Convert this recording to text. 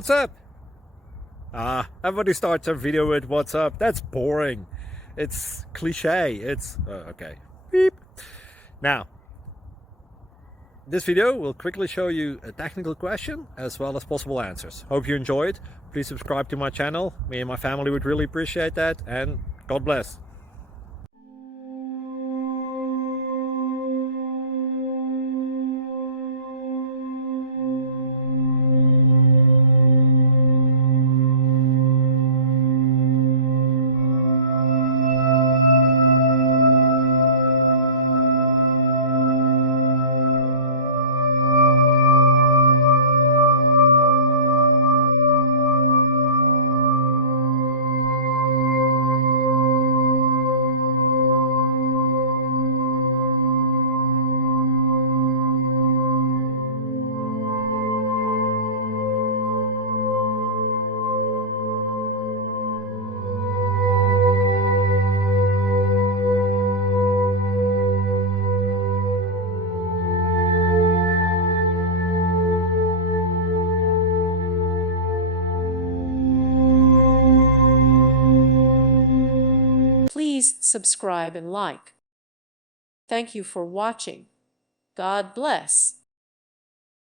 What's up? Everybody starts a video with what's up. That's boring. It's cliche. It's okay. Beep. Now, this video will quickly show you a technical question as well as possible answers. Hope you enjoyed. Please subscribe to my channel. Me and my family would really appreciate that, and God bless. Please subscribe and like. Thank you for watching. God bless.